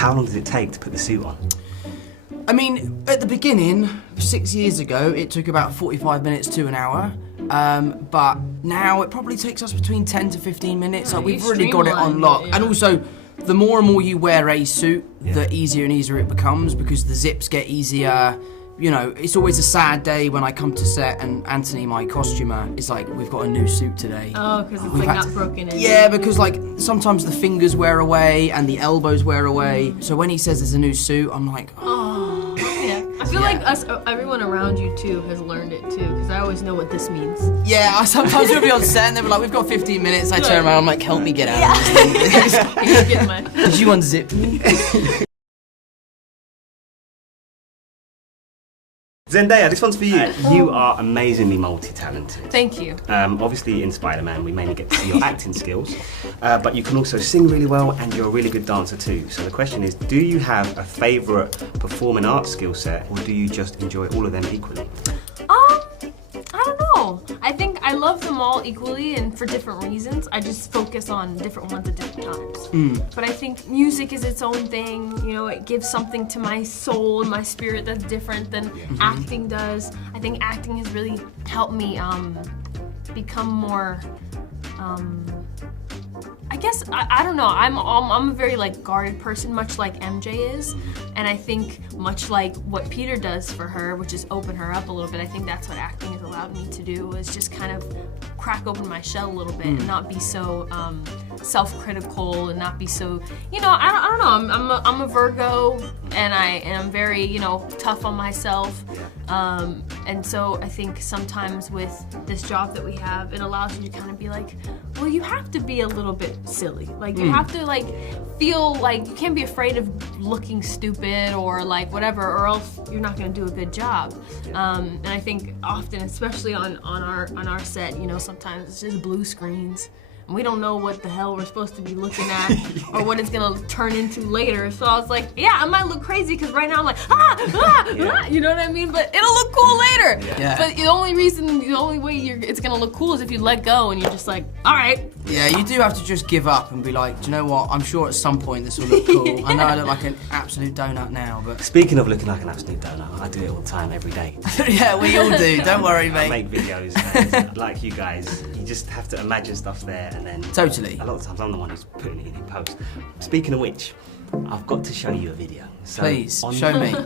How long does it take to put the suit on? I mean, at the beginning, 6 years ago, it took about 45 minutes to an hour. But now it probably takes us between 10 to 15 minutes. Like, we've really got it on lock. Yeah. And also, the more and more you wear a suit, the easier and easier it becomes because the zips get easier. You know, it's always a sad day when I come to set and Anthony, my costumer, is like, we've got a new suit today. Oh, because it's like not broken in. Yeah, because like sometimes the fingers wear away and the elbows wear away. So when he says there's a new suit, I'm like, oh. Yeah. I feel like everyone around you too has learned it too, because I always know what this means. Yeah, I sometimes will be on set and they'll be like, we've got 15 minutes. I turn around, I'm like, help me get out of this thing. Did you unzip me? Zendaya, this one's for you. You are amazingly multi-talented. Thank you. Obviously in Spider-Man we mainly get to see your acting skills, but you can also sing really well and you're a really good dancer too. So the question is, do you have a favourite performing arts skill set or do you just enjoy all of them equally? I don't know. I think I love them all equally and for different reasons. I just focus on different ones at different times. But I think music is its own thing. You know, it gives something to my soul and my spirit that's different than acting does. I think acting has really helped me become more, I guess, I don't know, I'm a very like guarded person, much like MJ is, and I think much like what Peter does for her, which is open her up a little bit, I think that's what acting has allowed me to do, is just kind of crack open my shell a little bit and not be so self-critical and not be so, you know, I don't know, I'm a Virgo and I'm very, you know, tough on myself, and so I think sometimes with this job that we have, it allows you to kind of be like, well, you have to be a little bit silly. Like, you have to, like, feel like you can't be afraid of looking stupid or, like, whatever, or else you're not going to do a good job. And I think often, especially on our set, you know, sometimes it's just blue screens. And we don't know what the hell we're supposed to be looking at or what it's going to turn into later. So I was like, yeah, I might look crazy because right now I'm like, you know what I mean? But it'll look cool later. Yeah. But the only way it's going to look cool is if you let go and you're just like, all right. Yeah, you do have to just give up and be like, do you know what? I'm sure at some point this will look cool. I know I look like an absolute donut now, but... Speaking of looking like an absolute donut, I do it all the time, every day. Yeah, we all do. Don't worry, mate. I make videos and like you guys, you just have to imagine stuff there and then... Totally. A lot of times I'm the one who's putting it in post. Speaking of which, I've got to show you a video. So please, show me.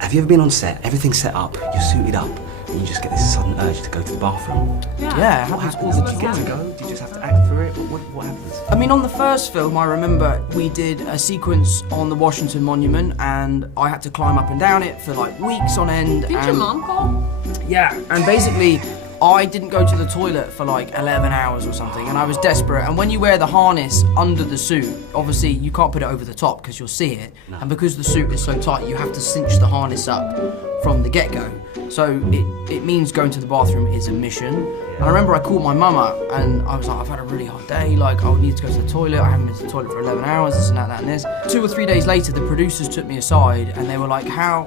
Have you ever been on set, everything's set up, you're suited up, and you just get this sudden urge to go to the bathroom? Yeah. What happens? Did you get to go? Did you just have to act through it? What happens? I mean, on the first film, I remember we did a sequence on the Washington Monument, and I had to climb up and down it for like weeks on end. Did your mom call? Yeah, and basically, I didn't go to the toilet for like 11 hours or something, and I was desperate. And when you wear the harness under the suit, obviously you can't put it over the top because you'll see it. No. And because the suit is so tight, you have to cinch the harness up from the get-go. So it means going to the bathroom is a mission. And I remember I called my mum up and I was like, I've had a really hard day, like I need to go to the toilet, I haven't been to the toilet for 11 hours, this and that and this. 2 or 3 days later, the producers took me aside and they were like, how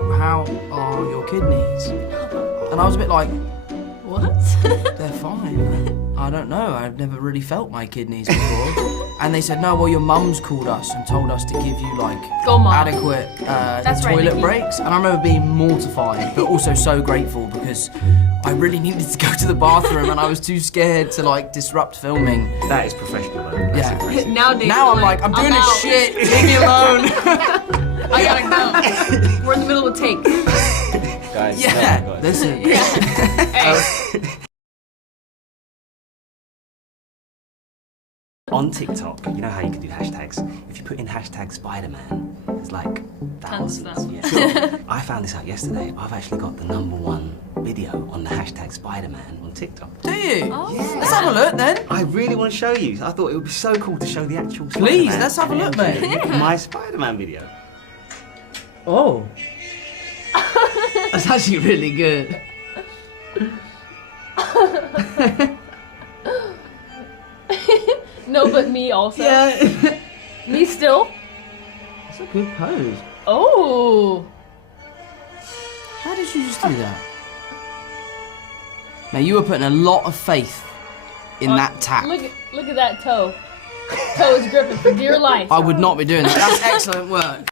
are your kidneys? And I was a bit like, what? They're fine. I don't know, I've never really felt my kidneys before. And they said, no, well, your mum's called us and told us to give you like adequate toilet breaks. And I remember being mortified, but also so grateful because I really needed to go to the bathroom and I was too scared to like disrupt filming. That is professional though. That's impressive. Now I'm like, I'm doing this shit, leave me alone. I gotta go. We're in the middle of a take. Guys, yeah, listen. Hey. On TikTok, you know how you can do hashtags? If you put in hashtag Spider-Man, there's like thousands. Yeah. I found this out yesterday. I've actually got the #1 video on the hashtag Spider-Man on TikTok. Do you? Oh. Yeah. Let's have a look then. I really want to show you. I thought it would be so cool to show the actual Spider-Man. Please, let's have a look, mate. Yeah. My Spider-Man video. Oh. That's actually really good. No, but me also. Yeah. Me still. That's a good pose. Oh. How did you just do that? Now you were putting a lot of faith in that tap. Look at that toe. Toe is gripping for dear life. I would not be doing that. That's excellent work.